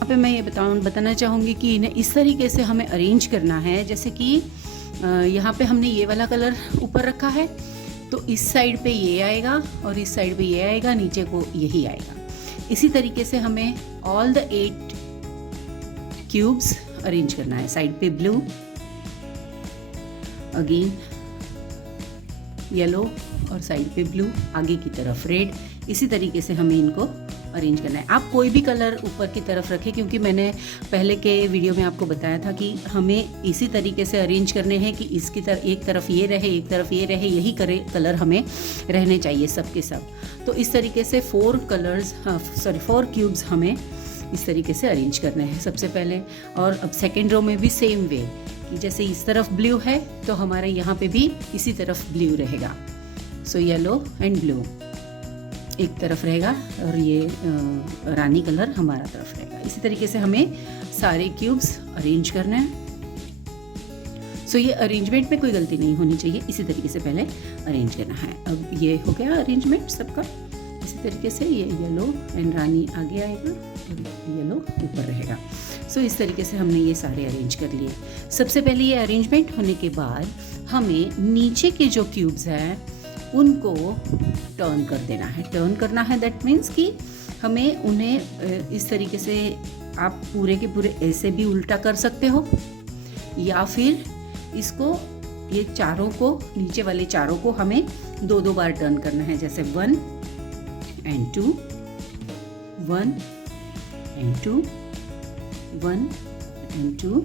यहाँ पे मैं ये बताना चाहूँगी कि इन्हें इस तरीके से हमें अरेंज करना है, जैसे कि यहाँ पे हमने ये वाला कलर ऊपर रखा है, तो इस साइड पे ये आएगा और इस साइड पे ये आएगा, नीचे को यही आएगा। इसी तरीके से हमें ऑल द 8 क्यूब्स अरेंज करना है। साइड पे ब्लू, अगेन येलो और साइड पे ब्लू, आगे की तरफ रेड। इसी तरीके से हमें इनको अरेंज करना है। आप कोई भी कलर ऊपर की तरफ रखें, क्योंकि मैंने पहले के वीडियो में आपको बताया था कि हमें इसी तरीके से अरेंज करने हैं कि इसकी एक तरफ ये रहे, एक तरफ ये रहे, यही कलर हमें रहने चाहिए सब के सब। तो इस तरीके से 4 क्यूब्स हमें इस तरीके से अरेंज करने हैं सबसे पहले। और अब सेकेंड रो में भी सेम वे कि जैसे इस तरफ ब्लू है तो हमारे यहाँ पे भी इसी तरफ ब्लू रहेगा। सो येलो एंड ब्लू एक तरफ रहेगा और ये रानी कलर हमारा तरफ रहेगा। इसी तरीके से हमें सारे क्यूब्स अरेंज करना है। सो ये अरेंजमेंट में कोई गलती नहीं होनी चाहिए, इसी तरीके से पहले अरेंज करना है। अब ये हो गया अरेंजमेंट सबका। इसी तरीके से ये येलो एंड रानी आगे आएगा और येलो ऊपर रहेगा। सो इस तरीके से हमने ये सारे अरेंज कर लिए। सबसे पहले ये अरेंजमेंट होने के बाद हमें नीचे के जो क्यूब्स हैं उनको टर्न कर देना है। टर्न करना है दैट मीन्स कि हमें उन्हें इस तरीके से आप पूरे के पूरे ऐसे भी उल्टा कर सकते हो, या फिर इसको ये चारों को, नीचे वाले चारों को हमें 2-2 बार टर्न करना है। जैसे 1 and 2, 1 and 2, 1 and 2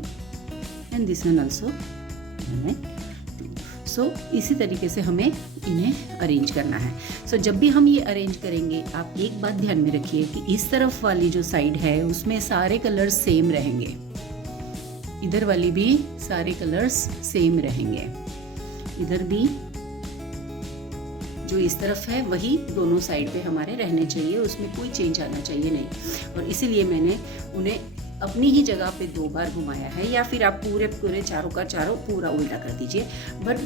and this one also 1 and 2। सो इसी तरीके से हमें इन्हें अरेंज करना है। सो जब भी हम ये अरेंज करेंगे, आप एक बात ध्यान में रखिए कि इस तरफ वाली जो साइड है उसमें सारे कलर्स सेम रहेंगे, इधर वाली भी सारे कलर्स सेम रहेंगे, इधर भी जो इस तरफ है वही दोनों साइड पे हमारे रहने चाहिए, उसमें कोई चेंज आना चाहिए नहीं। और इसीलिए मैंने उन्हें अपनी ही जगह पे 2 बार घुमाया है, या फिर आप पूरे चारों का चारों पूरा उल्टा कर दीजिए। बट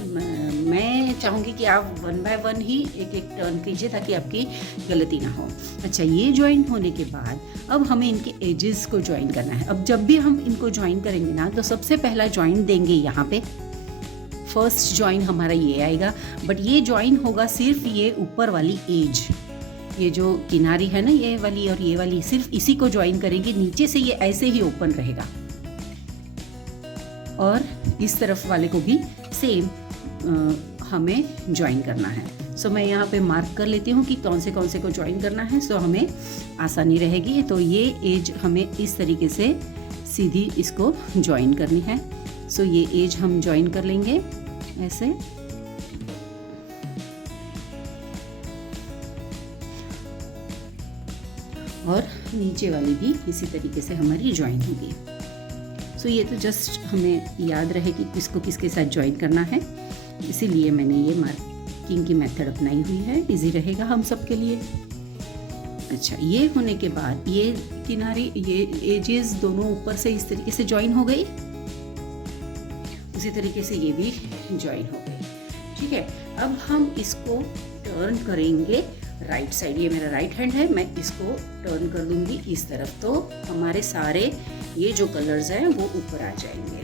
मैं चाहूँगी कि आप 1 बाय 1 ही एक टर्न कीजिए ताकि आपकी गलती ना हो। अच्छा, ये ज्वाइन होने के बाद अब हमें इनके एजेस को ज्वाइन करना है। अब जब भी हम इनको ज्वाइन करेंगे ना, तो सबसे पहला ज्वाइन देंगे यहाँ पे। फर्स्ट ज्वाइन हमारा ये आएगा, बट ये ज्वाइन होगा सिर्फ ये ऊपर वाली एज, ये जो किनारी है ना ये वाली और ये वाली, सिर्फ इसी को ज्वाइन करेंगे। नीचे से ये ऐसे ही ओपन रहेगा और इस तरफ वाले को भी सेम हमें ज्वाइन करना है। सो मैं यहाँ पे मार्क कर लेती हूँ कि कौन से को ज्वाइन करना है, सो हमें आसानी रहेगी। तो ये एज हमें इस तरीके से सीधी इसको ज्वाइन करनी है। सो ये एज हम ज्वाइन कर लेंगे ऐसे, और नीचे वाली भी इसी तरीके से हमारी ज्वाइन होगी। सो ये तो जस्ट हमें याद रहे कि किसको किसके साथ ज्वाइन करना है, इसीलिए मैंने ये मार्किंग की मेथड अपनाई हुई है, इजी रहेगा हम सब के लिए। अच्छा, ये होने के बाद ये किनारी, ये एजेस दोनों ऊपर से इस तरीके से ज्वाइन हो गई, उसी तरीके से ये भी ज्वाइन हो गई। ठीक है, अब हम इसको टर्न करेंगे राइट साइड। ये मेरा राइट हैंड है, मैं इसको टर्न कर दूंगी इस तरफ, तो हमारे सारे ये जो कलर्स हैं वो ऊपर आ जाएंगे।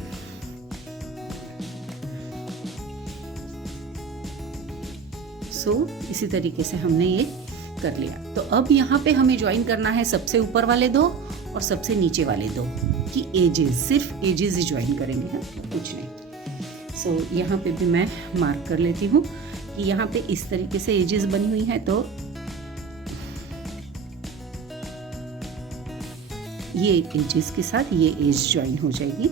सो इसी तरीके से हमने ये कर लिया। तो अब यहाँ पे हमें ज्वाइन करना है सबसे ऊपर वाले 2 और सबसे नीचे वाले 2 की एजेस, सिर्फ एजेस ही ज्वाइन करेंगे, हाँ, कुछ नहीं। सो यहाँ पे भी मैं मार्क कर लेती हूँ कि यहाँ पे इस तरीके से एजेस बनी हुई है, तो ये एजेस के साथ ये एज ज्वाइन हो जाएगी।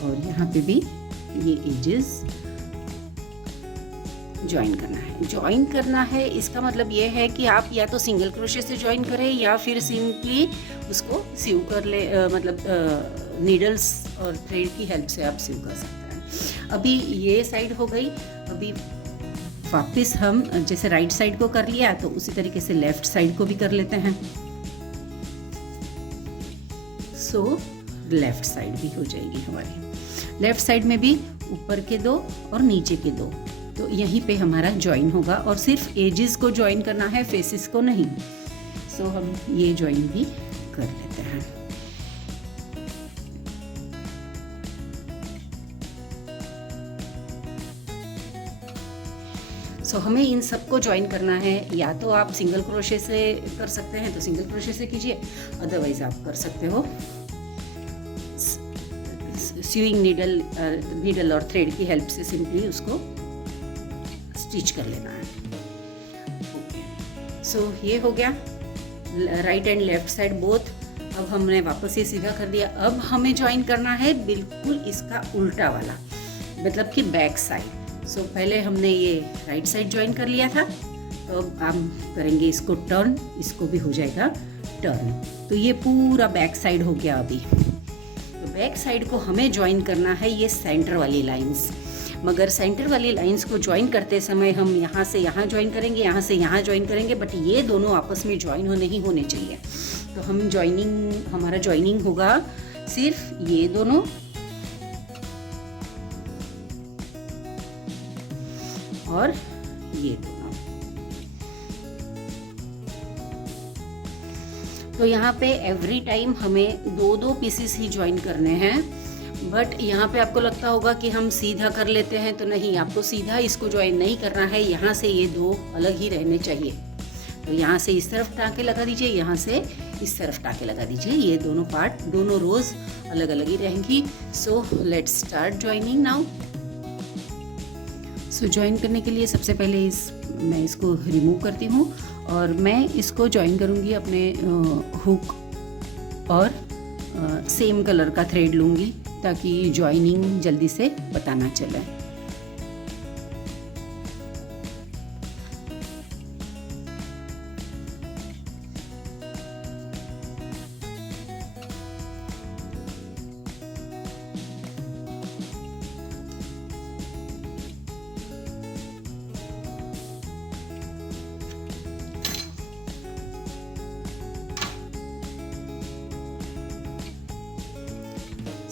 और यहाँ पे भी ये एजेस ज्वाइन करना है। ज्वाइन करना है इसका मतलब ये है कि आप या तो सिंगल क्रोशे से ज्वाइन करें या फिर सिंपली उसको सीव कर ले, मतलब नीडल्स और थ्रेड की हेल्प से आप सीव कर सकते हैं। अभी ये साइड हो गई, अभी वापस हम जैसे राइट साइड को कर लिया तो उसी तरीके से लेफ्ट साइड को भी कर लेते हैं। सो लेफ्ट साइड भी हो जाएगी हमारी। लेफ्ट साइड में भी ऊपर के 2 और नीचे के 2 तो यहीं पे हमारा ज्वाइन होगा और सिर्फ एजेस को ज्वाइन करना है, फेसेस को नहीं। सो हम ये ज्वाइन भी कर लेते हैं। सो हमें इन सबको ज्वाइन करना है। या तो आप सिंगल क्रोशे से कर सकते हैं तो सिंगल क्रोशे से कीजिए, अदरवाइज आप कर सकते हो स्यूइंग नीडल और थ्रेड की हेल्प से सिंपली उसको स्टिच कर लेना है। ओके, सो ये हो गया right and left side both. अब हमने वापस ये सीधा कर दिया। अब हमें ज्वाइन करना है बिल्कुल इसका उल्टा वाला, मतलब कि बैक साइड। सो पहले हमने ये राइट साइड ज्वाइन कर लिया था, तो अब हम करेंगे इसको टर्न, इसको भी हो जाएगा टर्न। तो ये पूरा बैक साइड हो गया। अभी तो बैक साइड को हमें ज्वाइन करना है ये सेंटर वाली लाइंस, मगर सेंटर वाली लाइंस को ज्वाइन करते समय हम यहाँ से यहाँ ज्वाइन करेंगे, यहाँ से यहाँ ज्वाइन करेंगे, बट ये दोनों आपस में ज्वाइन नहीं होने चाहिए। तो हमारा ज्वाइनिंग होगा सिर्फ ये दोनों और ये दोनों। तो यहाँ पे एवरी टाइम हमें दो पीसेस ही ज्वाइन करने हैं। बट यहाँ पे आपको लगता होगा कि हम सीधा कर लेते हैं, तो नहीं, आपको सीधा इसको ज्वाइन नहीं करना है। यहाँ से ये दो अलग ही रहने चाहिए। तो यहाँ से इस तरफ टाँके लगा दीजिए, यहाँ से इस तरफ टाँके लगा दीजिए। ये दोनों पार्ट, दोनों रोज अलग अलग ही रहेंगी। So let's start joining now. So join करने के लिए सबसे पहले मैं इसको रिमूव करती हूँ और मैं इसको ज्वाइन करूँगी अपने हुक और सेम कलर का थ्रेड लूँगी ताकि ज्वाइनिंग जल्दी से पता ना चले।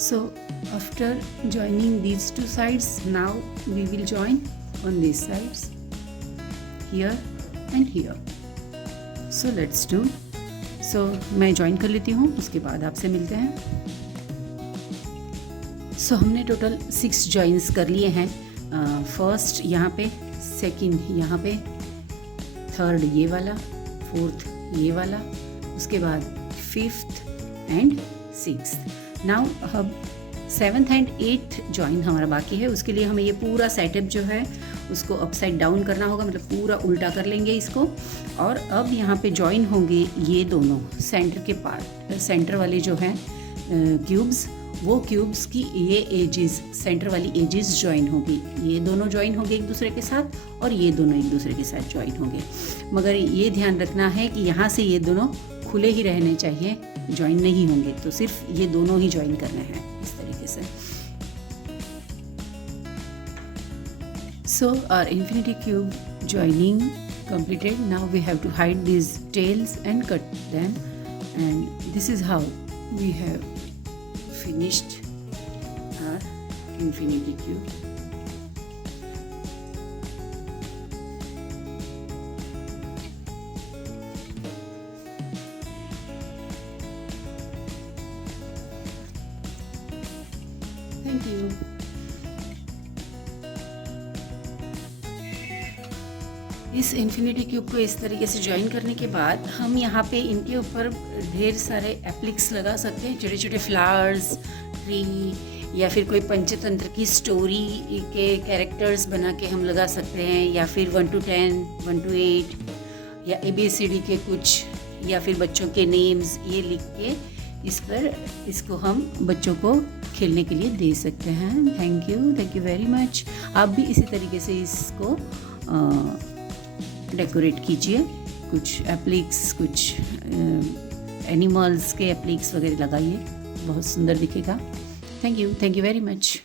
So after joining these two sides, now we will join on these sides, here and here. So let's do. So मैं join कर लेती हूँ, उसके बाद आपसे मिलते हैं। So हमने टोटल 6 joins कर लिए हैं। फर्स्ट यहाँ पे, सेकंड यहाँ पे, थर्ड ये वाला, फोर्थ ये वाला, उसके बाद फिफ्थ एंड सिक्स्थ। नाउ अब 7th एंड 8th ज्वाइन हमारा बाकी है। उसके लिए हमें ये पूरा सेटअप जो है उसको अपसाइड डाउन करना होगा, मतलब पूरा उल्टा कर लेंगे इसको। और अब यहाँ पे ज्वाइन होंगे ये दोनों सेंटर के पार्ट, सेंटर वाले जो हैं क्यूब्स, वो क्यूब्स की ये एजेस, सेंटर वाली एजेस ज्वाइन होगी। ये दोनों ज्वाइन होंगे एक दूसरे के साथ और ये दोनों एक दूसरे के साथ ज्वाइन होंगे। मगर ये ध्यान रखना है कि यहाँ से ये दोनों खुले ही रहने चाहिए, ज्वाइन नहीं होंगे। तो सिर्फ ये दोनों ही ज्वाइन करने हैं इस तरीके से। So our infinity cube joining completed. Now we have to hide these tails and cut them, and this is how we have finished our infinity cube. Thank you. इस इन्फिनिटी क्यूब को इस तरीके से ज्वाइन करने के बाद हम यहाँ पे इनके ऊपर ढेर सारे एप्लिक्स लगा सकते हैं, छोटे छोटे फ्लावर्स, ट्री, या फिर कोई पंचतंत्र की स्टोरी के कैरेक्टर्स बना के हम लगा सकते हैं, या फिर 1 to 10, 1 to 8, या ABCD के कुछ, या फिर बच्चों के नेम्स ये लिख के इस पर इसको हम बच्चों को खेलने के लिए दे सकते हैं। Thank you very much. आप भी इसी तरीके से इसको डेकोरेट कीजिए, कुछ एप्लिक्स, कुछ एनिमल्स के एप्लिक्स वगैरह लगाइए, बहुत सुंदर दिखेगा। Thank you very much.